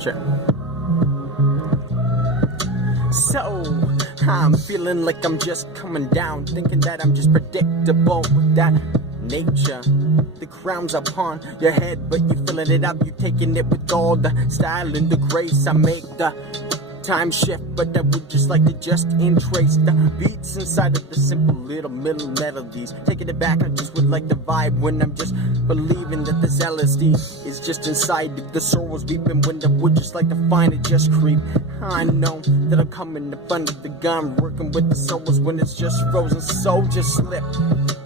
Trip. So, I'm feeling like I'm just coming down, thinking that I'm just predictable with that nature. The crown's upon your head, but you filling it up, you taking it with all the style and the grace. I make the time shift, but I would just like to just trace the beats inside of the simple little middle melodies. Taking it back, I just would like to vibe when I'm just believing that this LSD is just inside. If the soul was beeping, when I would just like to find it just creep. I know that I'm coming up under the gun, working with the souls when it's just frozen. So just slip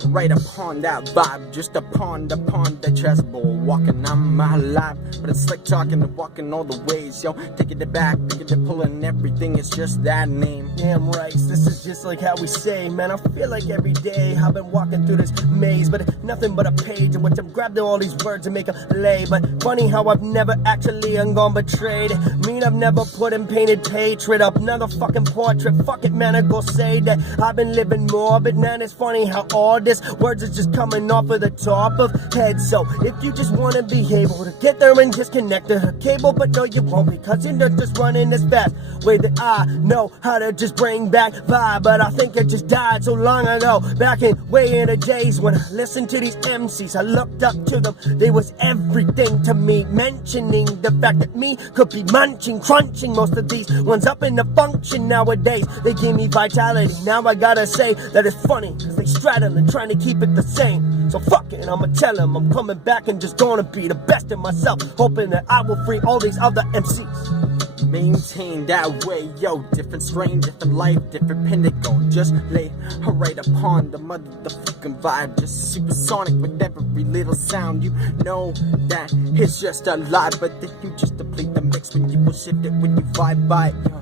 right upon that vibe, just upon the chessboard, walking on my life. But it's like talking and walking all the ways, yo. Taking it back, taking it, pulling everything, it's just that name. Damn right, this is just like how we say, man. I feel like every day I've been walking through this maze, but nothing but a page in which I've grabbed all these words and make them lay. But funny how I've never actually gone betrayed. Mean I've never put in painted hatred up another fucking portrait. Fuck it, man, I go say that I've been living morbid, man. It's funny how all this words is just coming off of the top of head. So if you just want to be able to get there and disconnect the cable, but no you won't, because you're just running this fast way that I know how to just bring back vibe. But I think it just died so long ago, back in way in the days when I listened to these MCs. I looked up to them, they was everything to me, mentioning the fact that me could be munching, crunching most of these ones up in the function nowadays. They give me vitality. Now I gotta say that it's funny, cause they straddle and trying to keep it the same. So fuck it, I'ma tell them I'm coming back and just gonna be the best of myself, hoping that I will free all these other MCs. Maintain that way, yo. Different strain, different life, different pentagon. Just lay right upon the motherfucking vibe. Just supersonic with every little sound. You know that it's just a lie, but then you just deplete the mix when you bullshit it, when you vibe by it, yo.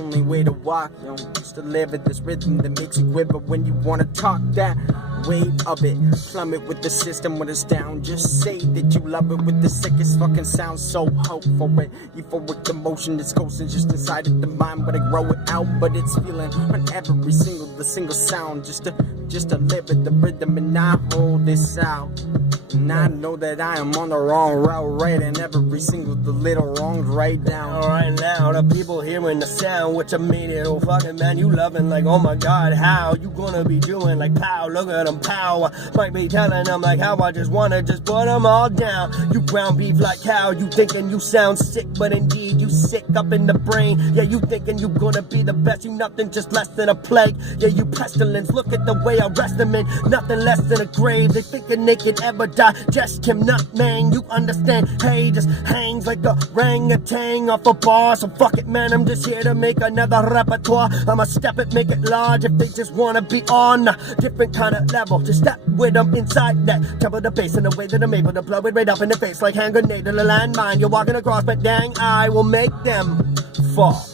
Only way to walk, yo, just to live at this rhythm that makes you quiver when you wanna talk that wave of it. Plummet with the system when it's down. Just say that you love it with the sickest fucking sound. So hopeful it, euphoric emotion that's coasting just inside of the mind, but I grow it out. But it's feeling on every single sound, just to live at the rhythm and not hold this out. And I know that I am on the wrong route, right? And every single the little wrongs right down. Alright now, the people hearing the sound, which I made it, oh fucking man, you loving like, oh my god, how you gonna be doing like pow, look at them pow. I might be telling them like how I just wanna just put them all down. You ground beef like how, you thinking you sound sick, but indeed you sick up in the brain. Yeah, you thinking you gonna be the best, you nothing just less than a plague. Yeah, you pestilence, look at the way I rest them in, nothing less than a grave. They thinking they can ever digest him, not man, you understand? Hey, just hangs like a orangutan off a bar. So fuck it, man, I'm just here to make another repertoire. I'ma step it, make it large if they just wanna be on a different kind of level. Just step with them inside that temple the bass in the way that I'm able to blow it right up in the face like hand grenade to the landmine. You're walking across, but dang, I will make them fall.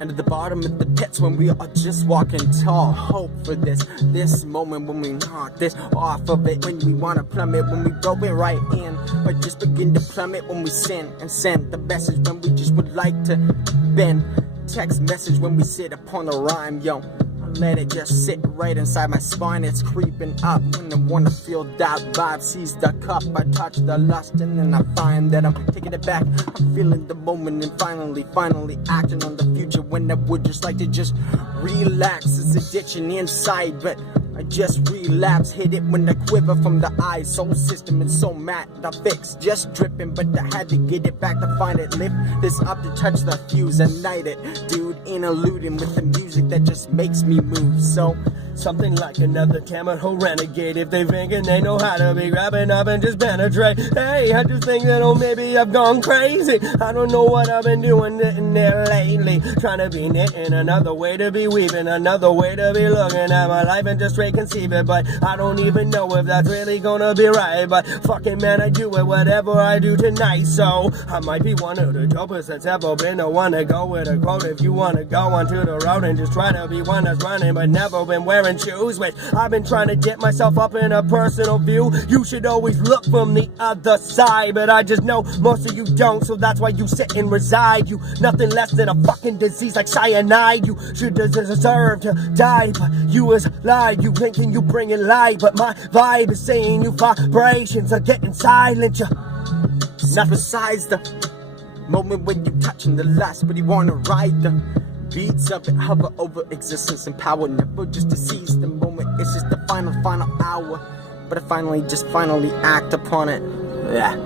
And at the bottom of the pits when we are just walking tall. Hope for this moment when we knock this off of it. When we wanna plummet, when we go it right in. But just begin to plummet when we sin and send the message when we just would like to bend. Text message when we sit upon the rhyme, yo. Let it just sit right inside my spine. It's creeping up when I wanna feel that vibe. Seize the cup, I touch the lust, and then I find that I'm taking it back. I'm feeling the moment and finally acting on the future. When I would just like to just relax. It's addiction inside, but I just relapse, hit it when I quiver from the eyes. Soul system and so matte, I fix, just dripping, but I had to get it back to find it. Lift this up to touch the fuse and night it. Dude, interluding with the music that just makes me move. So something like another Tamaho renegade. If they thinking they know how to be grabbing up and just penetrate. Hey, I just think that, oh, maybe I've gone crazy. I don't know what I've been doing in there lately. Trying to be knitting, another way to be weaving, another way to be looking at my life and just straight conceive it. But I don't even know if that's really gonna be right. But fucking man, I do it whatever I do tonight. So I might be one of the dopest that's ever been. The one to go with a quote if you wanna go onto the road and just try to be one that's running but never been wearing shoes. Which I've been trying to get myself up in a personal view. You should always look from the other side, but I just know most of you don't, so that's why you sit and reside. You nothing less than a fucking disease like cyanide. You should deserve to die, but you is lied. You thinking you bringing light, but my vibe is saying you vibrations are getting silent. You besides the moment when you touching the last, but you wanna ride the beats of it, hover over existence and power, never just to seize the moment. It's just the final hour, but I finally act upon it. Yeah.